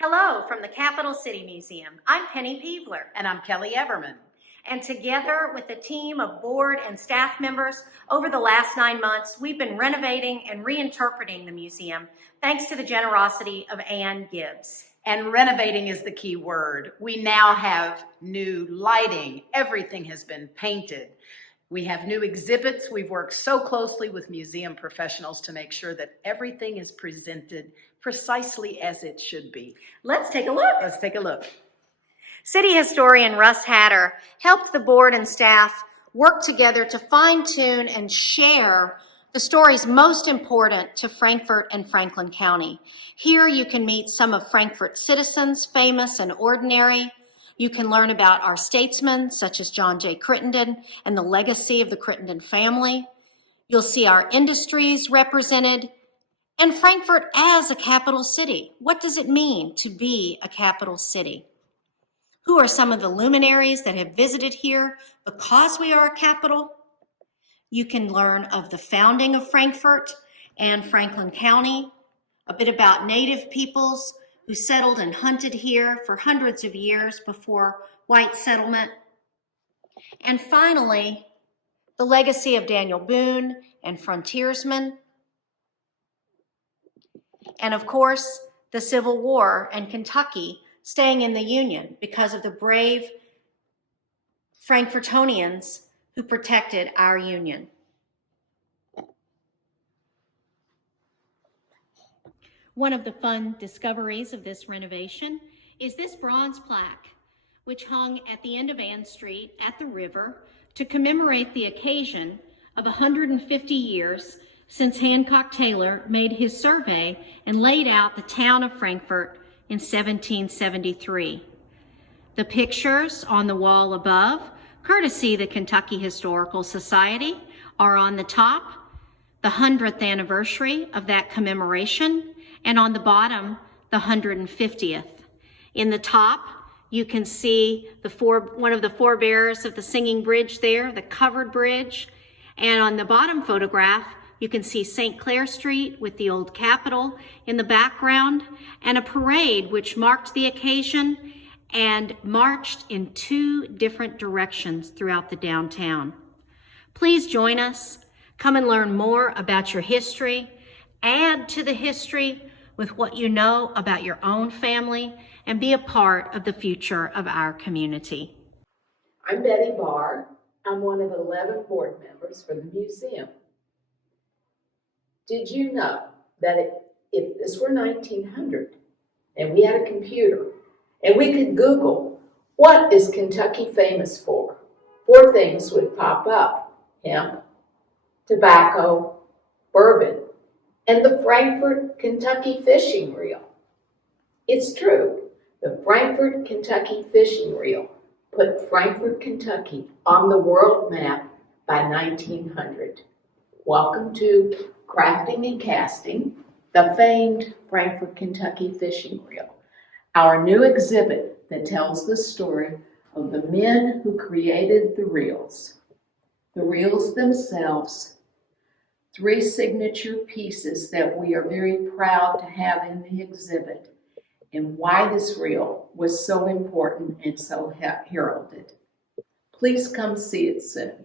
Hello from the Capital City Museum. I'm Penny Peavler. And I'm Kelly Everman. And together with a team of board and staff members, over the last 9 months, we've been renovating and reinterpreting the museum thanks to the generosity of Ann Gibbs. And renovating is the key word. We now have new lighting. Everything has been painted. We have new exhibits. We've worked so closely with museum professionals to make sure that everything is presented precisely as it should be. Let's take a look. Let's take a look. City historian Russ Hatter helped the board and staff work together to fine-tune and share the stories most important to Frankfort and Franklin County. Here you can meet some of Frankfort's citizens, famous and ordinary. You can learn about our statesmen, such as John J. Crittenden, and the legacy of the Crittenden family. You'll see our industries represented, and Frankfort as a capital city. What does it mean to be a capital city? Who are some of the luminaries that have visited here because we are a capital? You can learn of the founding of Frankfort and Franklin County, a bit about native peoples who settled and hunted here for hundreds of years before white settlement. And finally, the legacy of Daniel Boone and frontiersmen. And of course, the Civil War and Kentucky staying in the Union because of the brave Frankfortonians who protected our Union. One of the fun discoveries of this renovation is this bronze plaque, which hung at the end of Ann Street at the river to commemorate the occasion of 150 years since Hancock Taylor made his survey and laid out the town of Frankfort in 1773. The pictures on the wall above, courtesy the Kentucky Historical Society, are on the top, the 100th anniversary of that commemoration, and on the bottom, the 150th. In the top, you can see one of the forebears of the Singing Bridge there, the covered bridge. And on the bottom photograph, you can see St. Clair Street with the old Capitol in the background, and a parade which marked the occasion and marched in 2 different directions throughout the downtown. Please join us. Come and learn more about your history. Add to the history with what you know about your own family, and be a part of the future of our community. I'm Betty Barr. I'm one of 11 board members for the museum. Did you know that if this were 1900 and we had a computer and we could Google, what is Kentucky famous for? 4 things would pop up: hemp, tobacco, bourbon, and the Frankfort, Kentucky fishing reel. It's true. The Frankfort, Kentucky fishing reel put Frankfort, Kentucky on the world map by 1900. Welcome to Crafting and Casting, the famed Frankfort, Kentucky fishing reel, our new exhibit that tells the story of the men who created the reels. The reels themselves, 3 signature pieces that we are very proud to have in the exhibit, and why this reel was so important and so heralded. Please come see it soon.